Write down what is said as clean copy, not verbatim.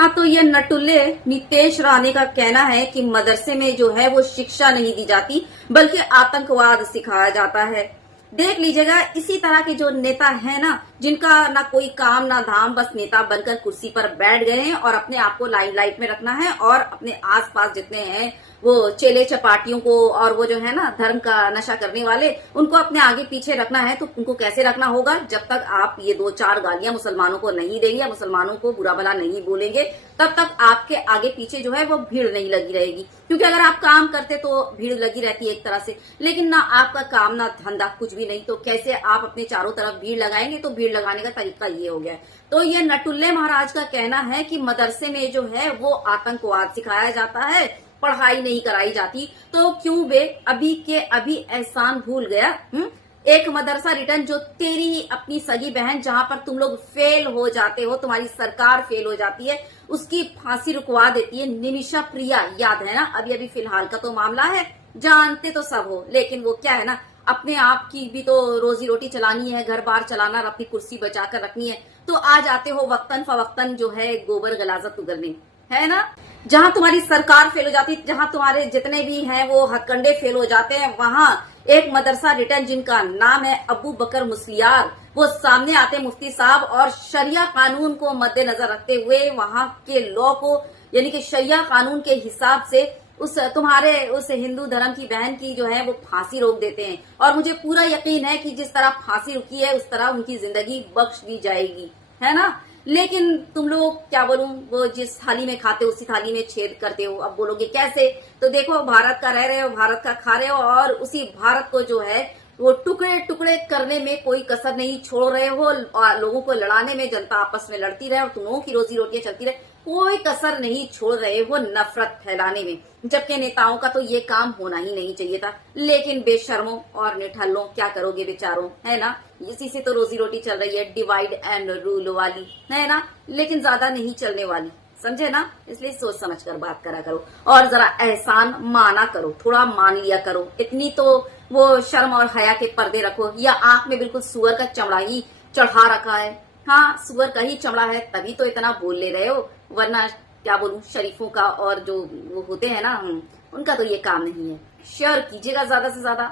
हाँ, तो ये नटुल्ले नितेश राणे का कहना है कि मदरसे में जो है वो शिक्षा नहीं दी जाती बल्कि आतंकवाद सिखाया जाता है। देख लीजिएगा, इसी तरह के जो नेता है ना, जिनका ना कोई काम ना धाम, बस नेता बनकर कुर्सी पर बैठ गए हैं और अपने आप को लाइमलाइट में रखना है और अपने आसपास जितने हैं वो चेले चपाटियों को और वो जो है ना धर्म का नशा करने वाले, उनको अपने आगे पीछे रखना है। तो उनको कैसे रखना होगा? जब तक आप ये 2-4 गालियां मुसलमानों को नहीं देंगे, मुसलमानों को बुरा भला नहीं बोलेंगे, तब तक आपके आगे पीछे जो है वो भीड़ नहीं लगी रहेगी। क्योंकि अगर आप काम करते तो भीड़ लगी रहती है एक तरह से, लेकिन ना आपका काम ना धंधा, कुछ भी नहीं, तो कैसे आप अपने चारों तरफ भीड़ लगाएंगे? तो भीड़ लगाने का तरीका ये हो गया है। तो ये नटुल्ले महाराज का कहना है कि मदरसे में जो है वो आतंकवाद सिखाया जाता है, पढ़ाई नहीं कराई जाती। तो क्यों बे, अभी के अभी एहसान भूल गया? एक मदरसा रिटर्न जो तेरी ही अपनी सगी बहन, जहां पर तुम लोग फेल हो जाते हो, तुम्हारी सरकार फेल हो जाती है, उसकी फांसी रुकवा देती है निमिषा प्रिया, याद है ना? अभी अभी फिलहाल का तो मामला है, जानते तो सब हो, लेकिन वो क्या है ना, अपने आप की भी तो रोजी रोटी चलानी है, घर बार चलाना, अपनी कुर्सी बचाकर रखनी है, तो आ जाते हो वक्तन फवक्तन जो है गोबर गलाजत उगलने, है ना? जहां तुम्हारी सरकार फेल हो जाती, जहां तुम्हारे जितने भी हैं वो हथकंडे फेल हो जाते हैं, वहां एक मदरसा रिटर्न जिनका नाम है अबू बकर मुस्लियार, वो सामने आते मुफ्ती साहब और शरिया कानून को मद्देनजर रखते हुए वहां के लॉ को, यानी कि शरिया कानून के हिसाब से उस तुम्हारे उस हिंदू धर्म की बहन की जो है वो फांसी रोक देते हैं। और मुझे पूरा यकीन है कि जिस तरह फांसी रुकी है उस तरह उनकी जिंदगी बख्श दी जाएगी, है ना? लेकिन तुम लोग क्या बोलूं, वो जिस थाली में खाते हो उसी थाली में छेद करते हो। अब बोलोगे कैसे? तो देखो, भारत का रह रहे हो, भारत का खा रहे हो और उसी भारत को जो है वो टुकड़े टुकड़े करने में कोई कसर नहीं छोड़ रहे हो, और लोगों को लड़ाने में, जनता आपस में लड़ती रहे और तुम लोगों की रोजी रोटियां चलती रहे, कोई कसर नहीं छोड़ रहे हो नफरत फैलाने में। जबकि नेताओं का तो ये काम होना ही नहीं चाहिए था, लेकिन बेशर्मों और निठल्लों क्या करोगे बेचारों, है ना? इसी से तो रोजी रोटी चल रही है, डिवाइड एंड रूल वाली, है ना? लेकिन ज्यादा नहीं चलने वाली, समझे ना? इसलिए सोच समझ कर बात करा करो और जरा एहसान माना करो, थोड़ा मान लिया करो। इतनी तो वो शर्म और हया के पर्दे रखो, या आंख में बिल्कुल सुअर का चमड़ा ही चढ़ा रखा है। हाँ, सुअर का ही चमड़ा है, तभी तो इतना बोल ले रहे हो, वरना क्या बोलूं, शरीफों का और जो वो होते हैं ना, उनका तो ये काम नहीं है। शेयर कीजिएगा ज्यादा से ज्यादा।